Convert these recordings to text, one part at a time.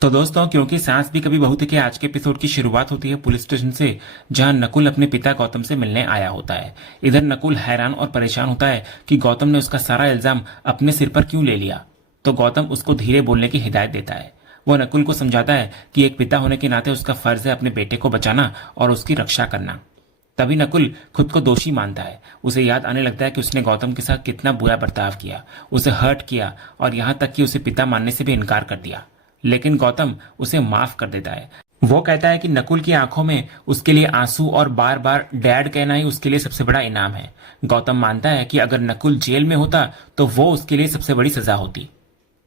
तो दोस्तों, क्योंकि सांस भी कभी बहू थी के आज के एपिसोड की शुरुआत होती है पुलिस स्टेशन से, जहां नकुल अपने पिता गौतम से मिलने आया होता है। इधर नकुल हैरान और परेशान होता है कि गौतम ने उसका सारा इल्जाम अपने सिर पर क्यों ले लिया। तो गौतम उसको धीरे बोलने की हिदायत देता है। वो नकुल को समझाता है कि एक पिता होने के नाते उसका फर्ज है अपने बेटे को बचाना और उसकी रक्षा करना। तभी नकुल खुद को दोषी मानता है। उसे याद आने लगता है कि उसने गौतम के साथ कितना बुरा बर्ताव किया, उसे हर्ट किया और यहां तक कि उसे पिता मानने से भी इनकार कर दिया। लेकिन गौतम उसे माफ कर देता है। वो कहता है कि नकुल की आंखों में उसके लिए आंसू और बार बार डैड कहना ही उसके लिए सबसे बड़ा इनाम है। गौतम मानता है कि अगर नकुल जेल में होता तो वो उसके लिए सबसे बड़ी सजा होती।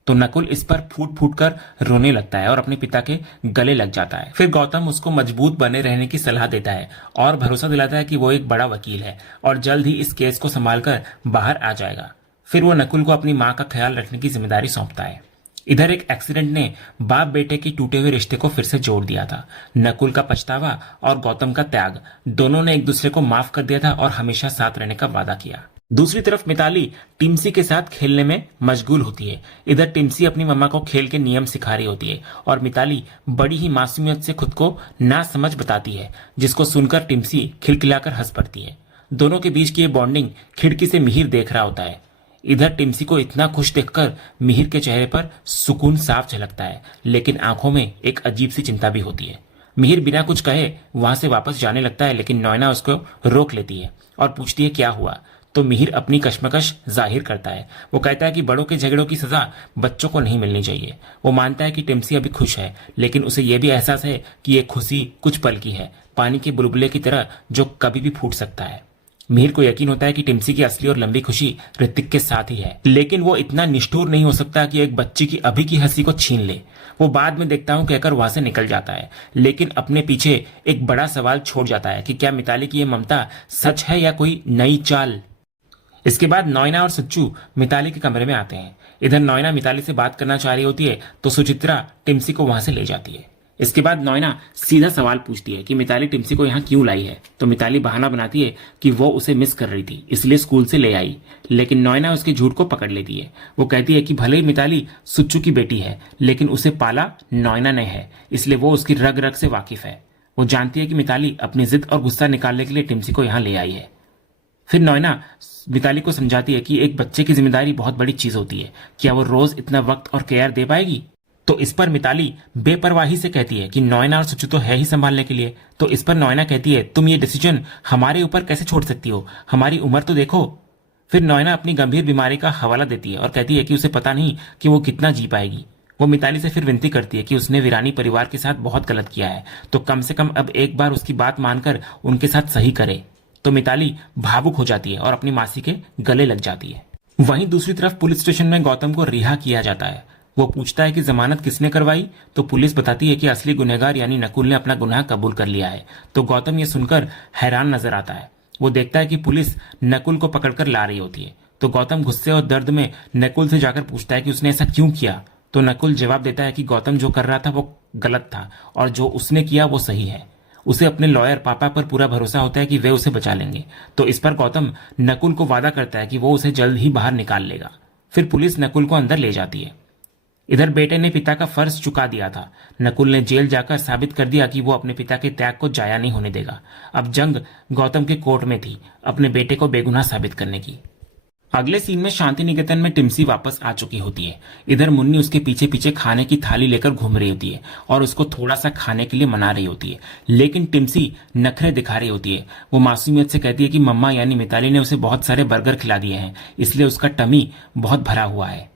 तो नकुल इस पर फूट फूट कर रोने लगता है और अपने पिता के गले लग जाता है। फिर गौतम उसको मजबूत बने रहने की सलाह देता है और भरोसा दिलाता है कि वो एक बड़ा वकील है और जल्द ही इस केस को संभालकर बाहर आ जाएगा। फिर वो नकुल को अपनी मां का ख्याल रखने की जिम्मेदारी सौंपता है। इधर एक एक्सीडेंट ने बाप बेटे के टूटे हुए रिश्ते को फिर से जोड़ दिया था। नकुल का पछतावा और गौतम का त्याग, दोनों ने एक दूसरे को माफ कर दिया था और हमेशा साथ रहने का वादा किया। दूसरी तरफ मिताली टिम्सी के साथ खेलने में मशगूल होती है। इधर टिम्सी अपनी मम्मा को खेल के नियम सिखा रही होती है और मिताली बड़ी ही मासूमियत से खुद को ना समझ बताती है, जिसको सुनकर टिम्सी खिलखिलाकर हंस पड़ती है। दोनों के बीच की ये बॉन्डिंग खिड़की से मिहिर देख रहा होता है। इधर टिम्सी को इतना खुश देखकर मिहिर के चेहरे पर सुकून साफ झलकता है, लेकिन आंखों में एक अजीब सी चिंता भी होती है। मिहिर बिना कुछ कहे वहां से वापस जाने लगता है, लेकिन नैना उसको रोक लेती है और पूछती है क्या हुआ। तो मिहिर अपनी कश्मकश जाहिर करता है। वो कहता है कि बड़ों के झगड़ों की सजा बच्चों को नहीं मिलनी चाहिए। वो मानता है कि टिम्सी अभी खुश है, लेकिन उसे यह भी एहसास है कि यह खुशी कुछ पल की है, पानी के बुलबुले की तरह जो कभी भी फूट सकता है। मिहिर को यकीन होता है कि टिम्सी की असली और लंबी खुशी ऋतिक के साथ ही है, लेकिन वो इतना निष्ठुर नहीं हो सकता कि एक बच्ची की अभी की हंसी को छीन ले। वो बाद में देखता हूं कहकर वहां से निकल जाता है, लेकिन अपने पीछे एक बड़ा सवाल छोड़ जाता है कि क्या मिताली की ये ममता सच है या कोई नई चाल। इसके बाद नैना और सच्चू मिताली के कमरे में आते हैं। इधर नैना मिताली से बात करना चाह रही होती है तो सुचित्रा टिम्सी को वहां से ले जाती है। इसके बाद नैना सीधा सवाल पूछती है कि मिताली टिम्सी को यहाँ क्यों लाई है। तो मिताली बहाना बनाती है कि वो उसे मिस कर रही थी, इसलिए स्कूल से ले आई। लेकिन नैना उसके झूठ को पकड़ लेती है। वो कहती है कि भले ही मिताली सुच्चू की बेटी है, लेकिन उसे पाला नैना ने है, इसलिए वो उसकी रग रग से वाकिफ है। वो जानती है कि मिताली अपनी जिद और गुस्सा निकालने के लिए टिम्सी को यहाँ ले आई है। फिर नैना मिताली को समझाती है कि एक बच्चे की जिम्मेदारी बहुत बड़ी चीज होती है, क्या वो रोज इतना वक्त और केयर दे पाएगी। तो इस पर मिताली बेपरवाही से कहती है कि नैना और सुचू तो है ही संभालने के लिए। तो इस पर नैना कहती है तुम ये डिसीजन हमारे ऊपर कैसे छोड़ सकती हो, हमारी उम्र तो देखो। फिर नैना अपनी गंभीर बीमारी का हवाला देती है और कहती है कि उसे पता नहीं कि वो कितना जी पाएगी। वो मिताली से फिर विनती करती है कि उसने वीरानी परिवार के साथ बहुत गलत किया है, तो कम से कम अब एक बार उसकी बात मानकर उनके साथ सही करे। तो मिताली भावुक हो जाती है और अपनी मासी के गले लग जाती है। वहीं दूसरी तरफ पुलिस स्टेशन में गौतम को रिहा किया जाता है। वो पूछता है कि जमानत किसने करवाई। तो पुलिस बताती है कि असली गुनहगार यानी नकुल ने अपना गुनाह कबूल कर लिया है। तो गौतम ये सुनकर हैरान नजर आता है। वो देखता है कि पुलिस नकुल को पकड़कर ला रही होती है। तो गौतम गुस्से और दर्द में नकुल से जाकर पूछता है कि उसने ऐसा क्यों किया। तो नकुल जवाब देता है कि गौतम जो कर रहा था वो गलत था और जो उसने किया वो सही है। उसे अपने लॉयर पापा पर पूरा भरोसा होता है कि वे उसे बचा लेंगे। तो इस पर गौतम नकुल को वादा करता है कि वो उसे जल्द ही बाहर निकाल लेगा। फिर पुलिस नकुल को अंदर ले जाती है। इधर बेटे ने पिता का फर्ज चुका दिया था। नकुल ने जेल जाकर साबित कर दिया कि वो अपने पिता के त्याग को जाया नहीं होने देगा। अब जंग गौतम के कोर्ट में थी, अपने बेटे को बेगुनाह साबित करने की। अगले सीन में शांति निकेतन में टिम्सी वापस आ चुकी होती है। इधर मुन्नी उसके पीछे पीछे खाने की थाली लेकर घूम रही होती है और उसको थोड़ा सा खाने के लिए मना रही होती है, लेकिन टिम्सी नखरे दिखा रही होती है। वो मासूमियत से कहती है कि मम्मा यानी मिताली ने उसे बहुत सारे बर्गर खिला दिए हैं, इसलिए उसका टमी बहुत भरा हुआ है।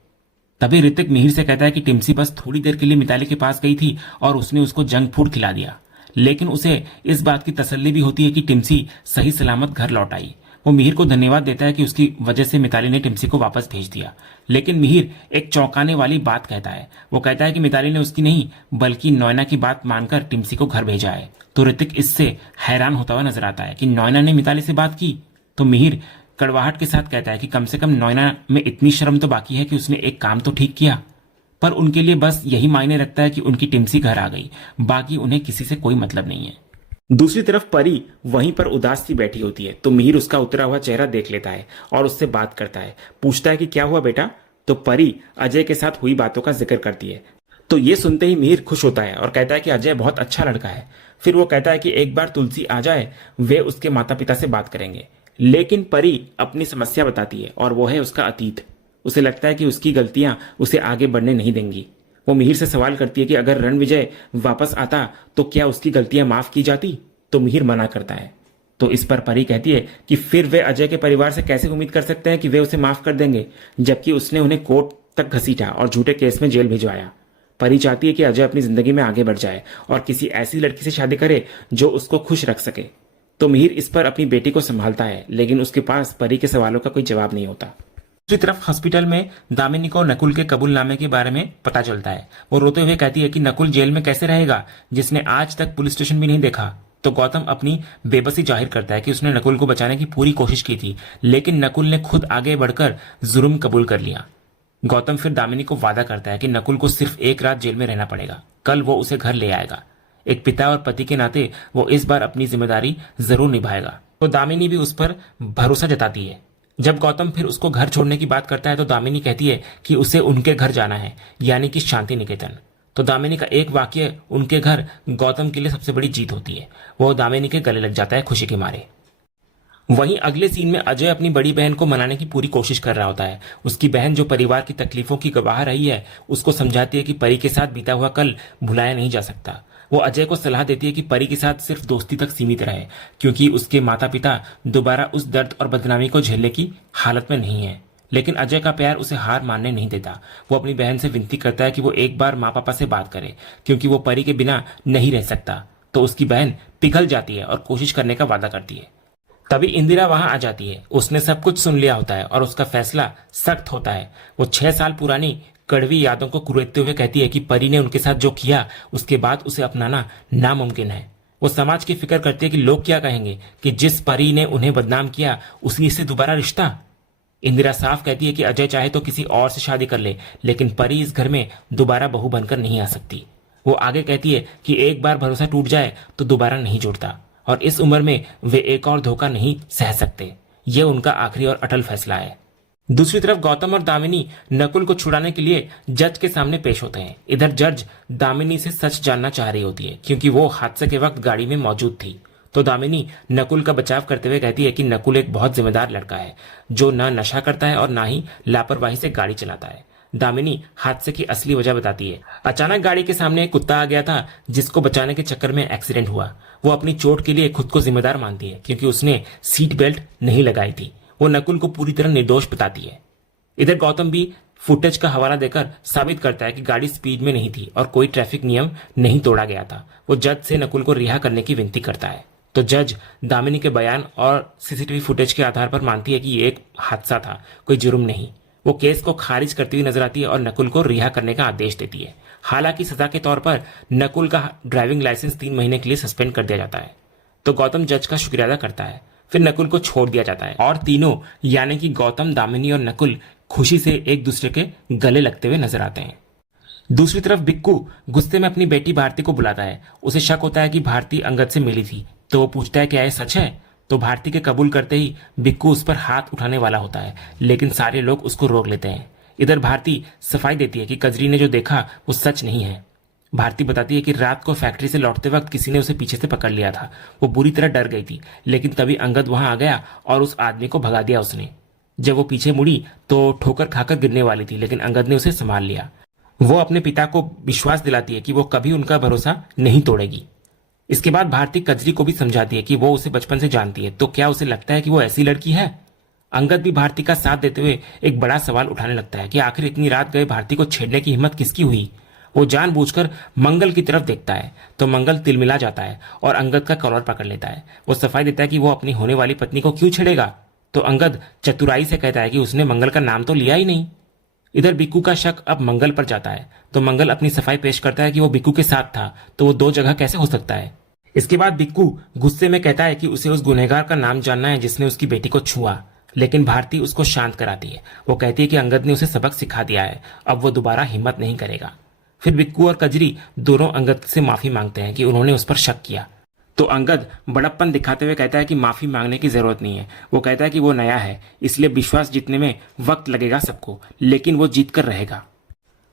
तभी ऋतिक मिहिर से कहता है कि टिम्सी बस थोड़ी देर के लिए मिताली के पास गई थी और उसने उसको जंक फूड खिला दिया, लेकिन उसे इस बात की तसल्ली भी होती है कि टिम्सी सही सलामत घर लौट आई। वो मिहिर को धन्यवाद देता है कि उसकी वजह से मिताली ने टिम्सी को वापस भेज दिया, लेकिन मिहिर एक चौंकाने वाली बात कहता है। वो कहता है कि मिताली ने उसकी नहीं बल्कि नैना की बात मानकर टिम्सी को घर भेजा है। तो ऋतिक इससे हैरान होता हुआ नजर आता है कि नैना ने मिताली से बात की। तो मिहिर कड़वाहट के साथ कहता है कि कम से कम नैना में इतनी शर्म तो बाकी है कि उसने एक काम तो ठीक किया, पर उनके लिए बस यही मायने रखता है कि उनकी टिम्सी घर आ गई, बाकी उन्हें किसी से कोई मतलब नहीं है। दूसरी तरफ परी वहीं पर उदास सी बैठी होती है। तो मिहिर उसका उतरा हुआ चेहरा देख लेता है और उससे बात करता है। पूछता है कि क्या हुआ बेटा। तो परी अजय के साथ हुई बातों का जिक्र करती है। तो ये सुनते ही मिहिर खुश होता है और कहता है कि अजय बहुत अच्छा लड़का है। फिर वो कहता है कि एक बार तुलसी आ जाए वे उसके माता पिता से बात करेंगे। लेकिन परी अपनी समस्या बताती है और वो है उसका अतीत। उसे लगता है कि उसकी गलतियां उसे आगे बढ़ने नहीं देंगी। वो मिहिर से सवाल करती है कि अगर रणविजय वापस आता तो क्या उसकी गलतियां माफ की जाती। तो मिहिर मना करता है। तो इस पर परी कहती है कि फिर वे अजय के परिवार से कैसे उम्मीद कर सकते हैं कि वे उसे माफ कर देंगे, जबकि उसने उन्हें कोर्ट तक घसीटा और झूठे केस में जेल भिजवाया। परी चाहती है कि अजय अपनी जिंदगी में आगे बढ़ जाए और किसी ऐसी लड़की से शादी करे जो उसको खुश रख सके। तो मिहिर इस पर अपनी बेटी को संभालता है, लेकिन उसके पास परी के सवालों का कोई जवाब नहीं होता। दूसरी तरफ हॉस्पिटल में दामिनी को नकुल के कबूलनामे के बारे में पता चलता है। वो रोते हुए कहती है कि नकुल जेल में कैसे रहेगा जिसने आज तक पुलिस स्टेशन भी नहीं देखा। तो गौतम अपनी बेबसी जाहिर करता है कि उसने नकुल को बचाने की पूरी कोशिश की थी, लेकिन नकुल ने खुद आगे बढ़कर जुर्म कबूल कर लिया। गौतम फिर दामिनी को वादा करता है कि नकुल को सिर्फ एक रात जेल में रहना पड़ेगा, कल वो उसे घर ले आएगा। एक पिता और पति के नाते वो इस बार अपनी जिम्मेदारी जरूर निभाएगा। तो दामिनी भी उस पर भरोसा जताती है। जब गौतम फिर उसको घर छोड़ने की बात करता है तो दामिनी कहती है कि उसे उनके घर जाना है, यानी कि शांति निकेतन। तो दामिनी का एक वाक्य उनके घर गौतम के लिए सबसे बड़ी जीत होती है। वो दामिनी के गले लग जाता है खुशी के मारे। वहीं अगले सीन में अजय अपनी बड़ी बहन को मनाने की पूरी कोशिश कर रहा होता है। उसकी बहन जो परिवार की तकलीफों की गवाह रही है, उसको समझाती है कि परी के साथ बीता हुआ कल भुलाया नहीं जा सकता। वो अजय को सलाह देती है कि परी के साथ सिर्फ दोस्ती तक सीमित रहे, क्योंकि उसके माता पिता दोबारा उस दर्द और बदनामी को झेलने की हालत में नहीं है। लेकिन अजय का प्यार उसे हार मानने नहीं देता। वो अपनी बहन से विनती करता है कि वो एक बार माँ पापा से बात करे, क्योंकि वो परी के बिना नहीं रह सकता। तो उसकी बहन पिघल जाती है और कोशिश करने का वादा करती है। तभी इंदिरा वहां आ जाती है। उसने सब कुछ सुन लिया होता है और उसका फैसला सख्त होता है। वो 6 साल पुरानी कड़वी यादों को कुरेदते हुए कहती है कि परी ने उनके साथ जो किया उसके बाद उसे अपनाना नामुमकिन है। वो समाज की फिक्र करती है कि लोग क्या कहेंगे कि जिस परी ने उन्हें बदनाम किया उसी से दोबारा रिश्ता। इंदिरा साफ कहती है कि अजय चाहे तो किसी और से शादी कर ले, लेकिन परी इस घर में दोबारा बहू बनकर नहीं आ सकती। वो आगे कहती है कि एक बार भरोसा टूट जाए तो दोबारा नहीं जुड़ता, और इस उम्र में वे एक और धोखा नहीं सह सकते। ये उनका आखिरी और अटल फैसला है। दूसरी तरफ गौतम और दामिनी नकुल को छुड़ाने के लिए जज के सामने पेश होते हैं। इधर जज दामिनी से सच जानना चाह रही होती है, क्योंकि वो हादसे के वक्त गाड़ी में मौजूद थी। तो दामिनी नकुल का बचाव करते हुए कहती है कि नकुल एक बहुत जिम्मेदार लड़का है, जो न नशा करता है और ना ही लापरवाही से गाड़ी चलाता है। दामिनी हादसे की असली वजह बताती है। अचानक गाड़ी के सामने एक कुत्ता आ गया था, जिसको बचाने के चक्कर में एक्सीडेंट हुआ। वो अपनी चोट के लिए खुद को जिम्मेदार मानती है, क्योंकि उसने सीट बेल्ट नहीं लगाई थी। वो नकुल को पूरी तरह निर्दोष बताती है। इधर गौतम भी फुटेज का हवाला देकर साबित करता है कि गाड़ी स्पीड में नहीं थी और कोई ट्रैफिक नियम नहीं तोड़ा गया था। वो जज से नकुल को रिहा करने की विनती करता है। तो जज दामिनी के बयान और सीसीटीवी फुटेज के आधार पर मानती है कि ये एक हादसा था, कोई जुर्म नहीं। वो केस को खारिज करती हुई नजर आती है और नकुल को रिहा करने का आदेश देती है। हालांकि सजा के तौर पर नकुल का ड्राइविंग लाइसेंस 3 महीने के लिए सस्पेंड कर दिया जाता है। तो गौतम जज का शुक्रिया अदा करता है। फिर नकुल को छोड़ दिया जाता है और तीनों यानी कि गौतम, दामिनी और नकुल खुशी से एक दूसरे के गले लगते हुए नजर आते हैं। दूसरी तरफ बिक्कू गुस्से में अपनी बेटी भारती को बुलाता है। उसे शक होता है कि भारती अंगद से मिली थी, तो वो पूछता है क्या ये सच है। तो भारती के कबूल करते ही बिक्कू उस पर हाथ उठाने वाला होता है, लेकिन सारे लोग उसको रोक लेते हैं। इधर भारती सफाई देती है कि कजरी ने जो देखा वो सच नहीं है। भारती बताती है कि रात को फैक्ट्री से लौटते वक्त किसी ने उसे पीछे से पकड़ लिया था। वो बुरी तरह डर गई थी, लेकिन तभी अंगद वहां आ गया और उस आदमी को भगा दिया उसने। जब वो पीछे मुड़ी तो ठोकर खाकर गिरने वाली थी, लेकिन अंगद ने उसे संभाल लिया। वो अपने पिता को विश्वास दिलाती है कि वो कभी उनका भरोसा नहीं तोड़ेगी। इसके बाद भारती कजरी को भी समझाती है कि वो उसे बचपन से जानती है, तो क्या उसे लगता है कि वो ऐसी लड़की है। अंगद भी भारती का साथ देते हुए एक बड़ा सवाल उठाने लगता है कि आखिर इतनी रात गए भारती को छेड़ने की हिम्मत किसकी हुई। वो जानबूझकर मंगल की तरफ देखता है तो मंगल तिलमिला जाता है और अंगद का कॉलर पकड़ लेता है। वो सफाई देता है कि वो अपनी होने वाली पत्नी को क्यों छेड़ेगा। तो अंगद चतुराई से कहता है कि उसने मंगल का नाम तो लिया ही नहीं। इधर बिक्कू का शक अब मंगल पर जाता है, तो मंगल अपनी सफाई पेश करता है कि वो बिक्कू के साथ था, तो वो 2 जगह कैसे हो सकता है। इसके बाद बिक्कू गुस्से में कहता है कि उसे उस गुनहगार का नाम जानना है जिसने उसकी बेटी को छुआ, लेकिन भारती उसको शांत कराती है। वो कहती है कि अंगद ने उसे सबक सिखा दिया है, अब वो दोबारा हिम्मत नहीं करेगा। फिर बिक्कू और कजरी दोनों अंगद से माफी मांगते हैं कि उन्होंने उस पर शक किया। तो अंगद बड़प्पन दिखाते हुए कहता है कि माफी मांगने की जरूरत नहीं है। वो कहता है कि वो नया है, इसलिए विश्वास जीतने में वक्त लगेगा सबको, लेकिन वो जीत कर रहेगा।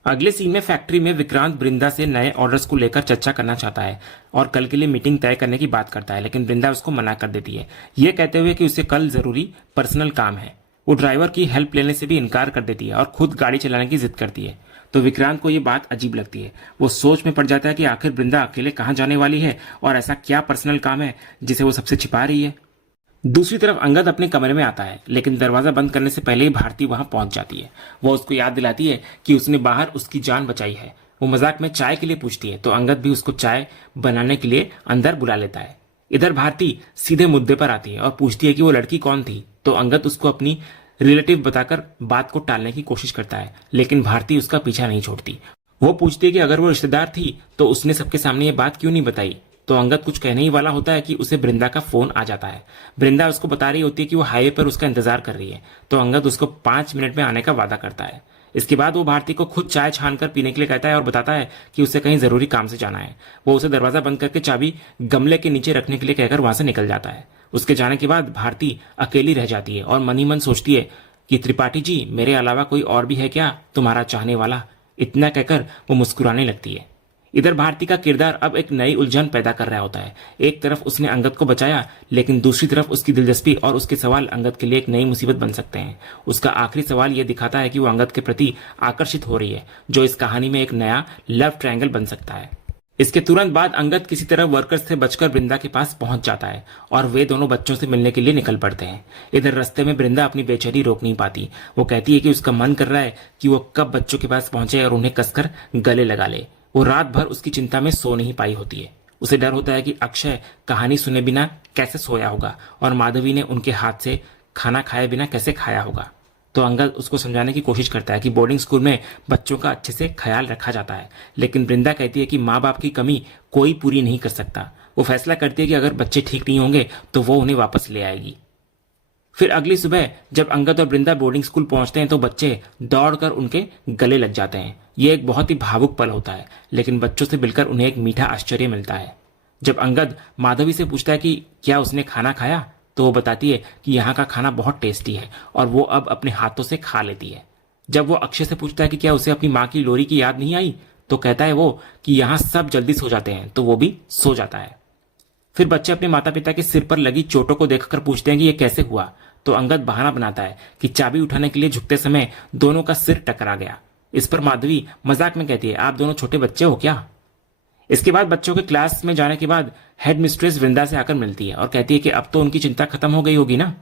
अगले सीन में फैक्ट्री में विक्रांत वृंदा से नए ऑर्डर्स को लेकर चर्चा करना चाहता है और कल के लिए मीटिंग तय करने की बात करता है, लेकिन वृंदा उसको मना कर देती है, ये कहते हुए कि उसे कल जरूरी पर्सनल काम है। वो ड्राइवर की हेल्प लेने से भी इनकार कर देती है और खुद गाड़ी चलाने की जिद करती है। तो विक्रांत को ये बात अजीब लगती है। वो सोच में पड़ जाता है कि आखिर वृंदा अकेले कहाँ जाने वाली है और ऐसा क्या पर्सनल काम है जिसे वो सबसे छिपा रही है। दूसरी तरफ अंगद अपने कमरे में आता है, लेकिन दरवाजा बंद करने से पहले ही भारती वहां पहुंच जाती है। वो उसको याद दिलाती है कि उसने बाहर उसकी जान बचाई है। वो मजाक में चाय के लिए पूछती है, तो अंगद भी उसको चाय बनाने के लिए अंदर बुला लेता है। इधर भारती सीधे मुद्दे पर आती है और पूछती है कि वो लड़की कौन थी। तो अंगद उसको अपनी रिलेटिव बताकर बात को टालने की कोशिश करता है, लेकिन भारती उसका पीछा नहीं छोड़ती। वो पूछती है कि अगर वो रिश्तेदार थी तो उसने सबके सामने ये बात क्यों नहीं बताई। तो अंगद कुछ कहने ही वाला होता है कि उसे वृंदा का फोन आ जाता है। वृंदा उसको बता रही होती है कि वो हाईवे पर उसका इंतजार कर रही है। तो अंगद उसको 5 मिनट में आने का वादा करता है। इसके बाद वो भारती को खुद चाय छानकर पीने के लिए कहता है और बताता है कि उसे कहीं जरूरी काम से जाना है। वो उसे दरवाजा बंद करके चाबी गमले के नीचे रखने के लिए कहकर वहां से निकल जाता है। उसके जाने के बाद भारती अकेली रह जाती है और मन ही मन सोचती है कि त्रिपाठी जी, मेरे अलावा कोई और भी है क्या तुम्हारा चाहने वाला। इतना कहकर वो मुस्कुराने लगती है। इधर भारती का किरदार अब एक नई उलझन पैदा कर रहा होता है। एक तरफ उसने अंगद को बचाया, लेकिन दूसरी तरफ उसकी दिलचस्पी और उसके सवाल अंगद के लिए एक नई मुसीबत बन सकते हैं। उसका आखिरी सवाल यह दिखाता है कि वो अंगद के प्रति आकर्षित हो रही है, जो इस कहानी में एक नया लव ट्रायंगल बन सकता है। इसके तुरंत बाद अंगद किसी तरह वर्कर्स से बचकर वृंदा के पास पहुंच जाता है और वे दोनों बच्चों से मिलने के लिए निकल पड़ते हैं। इधर रास्ते में वृंदा अपनी बेचैनी रोक नहीं पाती। वो कहती है कि उसका मन कर रहा है कि वो कब बच्चों के पास पहुंचे और उन्हें कसकर गले लगा ले। वो रात भर उसकी चिंता में सो नहीं पाई होती है। उसे डर होता है कि अक्षय कहानी सुने बिना कैसे सोया होगा और माधवी ने उनके हाथ से खाना खाए बिना कैसे खाया होगा। तो अंगद उसको समझाने की कोशिश करता है कि बोर्डिंग स्कूल में बच्चों का अच्छे से ख्याल रखा जाता है, लेकिन वृंदा कहती है कि माँ बाप की कमी कोई पूरी नहीं कर सकता। वो फैसला करती है कि अगर बच्चे ठीक नहीं होंगे तो वो उन्हें वापस ले आएगी। फिर अगली सुबह जब अंगद और वृंदा बोर्डिंग स्कूल पहुंचते हैं तो बच्चे दौड़कर उनके गले लग जाते हैं। यह एक बहुत ही भावुक पल होता है, लेकिन बच्चों से मिलकर उन्हें एक मीठा आश्चर्य मिलता है। जब अंगद माधवी से पूछता है कि क्या उसने खाना खाया, तो वो बताती है कि यहाँ का खाना बहुत टेस्टी है और वो अब अपने हाथों से खा लेती है। जब वो अक्षय से पूछता है कि क्या उसे अपनी माँ की लोरी की याद नहीं आई, तो कहता है वो कि यहाँ सब जल्दी सो जाते हैं, तो वो भी सो जाता है। फिर बच्चे अपने माता पिता के सिर पर लगी चोटों को देखकर पूछते हैं कि ये कैसे हुआ। तो अंगद बहाना बनाता है कि चाबी उठाने के लिए झुकते समय दोनों का सिर टकरा गया। इस पर माधवी मजाक में कहती है, आप दोनों छोटे बच्चे हो क्या। इसके बाद बच्चों के क्लास में जाने के बाद हेड मिस्ट्रेस वृंदा से आकर मिलती है और कहती है कि अब तो उनकी चिंता खत्म हो गई होगी ना।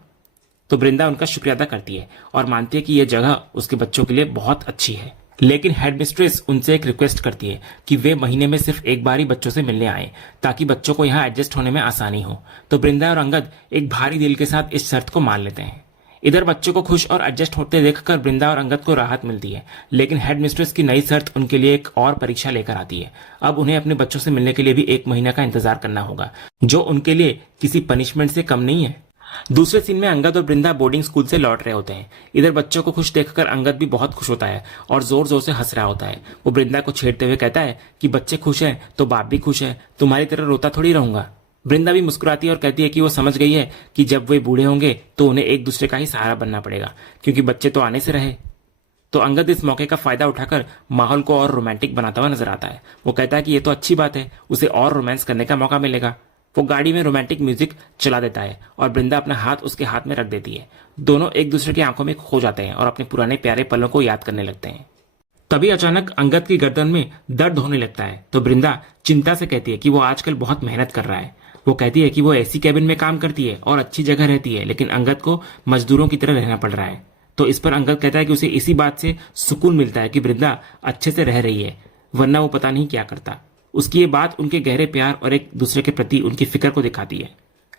तो वृंदा उनका शुक्रिया अदा करती है और मानती है कि यह जगह उसके बच्चों के लिए बहुत अच्छी है। लेकिन हेड मिस्ट्रेस उनसे एक रिक्वेस्ट करती है कि वे महीने में सिर्फ एक बार ही बच्चों से मिलने आए, ताकि बच्चों को यहाँ एडजस्ट होने में आसानी हो। तो वृंदा और अंगद एक भारी दिल के साथ इस शर्त को मान लेते हैं। इधर बच्चों को खुश और एडजस्ट होते देखकर वृंदा और अंगद को राहत मिलती है, लेकिन हेड मिस्ट्रेस की नई शर्त उनके लिए एक और परीक्षा लेकर आती है। अब उन्हें अपने बच्चों से मिलने के लिए भी 1 महीना का इंतजार करना होगा, जो उनके लिए किसी पनिशमेंट से कम नहीं है। दूसरे सीन में अंगद और वृंदा बोर्डिंग स्कूल से लौट रहे होते हैं। इधर बच्चों को खुश देखकर अंगद भी बहुत खुश होता है और जोर जोर से हंस रहा होता है। वो वृंदा को छेड़ते हुए कहता है कि बच्चे खुश हैं तो बाप भी खुश है, तुम्हारी तरह रोता थोड़ी रहूंगा। वृंदा भी मुस्कुराती है और कहती है कि वो समझ गई है कि जब वे बूढ़े होंगे तो उन्हें एक दूसरे का ही सहारा बनना पड़ेगा, क्योंकि बच्चे तो आने से रहे। तो अंगद इस मौके का फायदा उठाकर माहौल को और रोमांटिक बनाता हुआ नजर आता है। वो कहता है कि ये तो अच्छी बात है, उसे और रोमांस करने का मौका मिलेगा। वो गाड़ी में रोमांटिक म्यूजिक चला देता है और वृंदा अपना हाथ उसके हाथ में रख देती है। दोनों एक दूसरे की आंखों में खो जाते हैं और अपने पुराने प्यारे पलों को याद करने लगते हैं। तभी अचानक अंगद की गर्दन में दर्द होने लगता है। तो वृंदा चिंता से कहती है कि वो आजकल बहुत मेहनत कर रहा है। वो कहती है कि वो एसी कैबिन में काम करती है और अच्छी जगह रहती है, लेकिन अंगद को मजदूरों की तरह रहना पड़ रहा है। तो इस पर अंगद कहता है कि उसे इसी बात से सुकून मिलता है कि वृंदा अच्छे से रह रही है, वरना वो पता नहीं क्या करता। उसकी ये बात उनके गहरे प्यार और एक दूसरे के प्रति उनकी फिक्र को दिखाती है।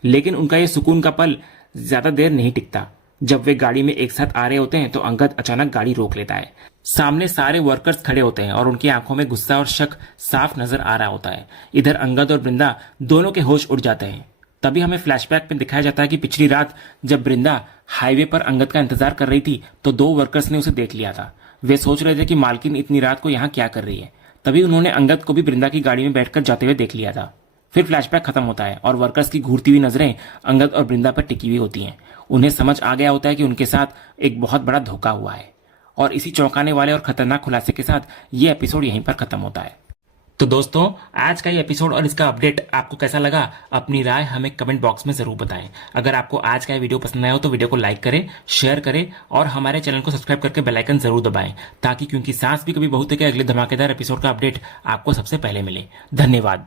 लेकिन उनका ये सुकून का पल ज्यादा देर नहीं टिकता। जब वे गाड़ी में एक साथ आ रहे होते हैं तो अंगद अचानक गाड़ी रोक लेता है। सामने सारे वर्कर्स खड़े होते हैं और उनकी आंखों में गुस्सा और शक साफ नजर आ रहा होता है। इधर अंगद और वृंदा दोनों के होश उड़ जाते हैं। तभी हमें फ्लैशबैक में दिखाया जाता है कि पिछली रात जब वृंदा हाईवे पर अंगद का इंतजार कर रही थी तो 2 वर्कर्स ने उसे देख लिया था। वे सोच रहे थे कि मालकिन इतनी रात को यहाँ क्या कर रही है। तभी उन्होंने अंगद को भी वृंदा की गाड़ी में बैठकर जाते हुए देख लिया था। फिर फ्लैशबैक खत्म होता है और वर्कर्स की घूरती हुई नजरें अंगद और वृंदा पर टिकी हुई होती हैं। उन्हें समझ आ गया होता है कि उनके साथ एक बहुत बड़ा धोखा हुआ है और इसी चौंकाने वाले और खतरनाक खुलासे के साथ ये एपिसोड यहीं पर खत्म होता है। तो दोस्तों, आज का ये एपिसोड और इसका अपडेट आपको कैसा लगा, अपनी राय हमें कमेंट बॉक्स में जरूर बताएं। अगर आपको आज का ये वीडियो पसंद आया हो तो वीडियो को लाइक करें, शेयर करें और हमारे चैनल को सब्सक्राइब करके बेल आइकन जरूर दबाएं, ताकि क्योंकि सास भी कभी बहू थे के अगले धमाकेदार एपिसोड का अपडेट आपको सबसे पहले मिले। धन्यवाद।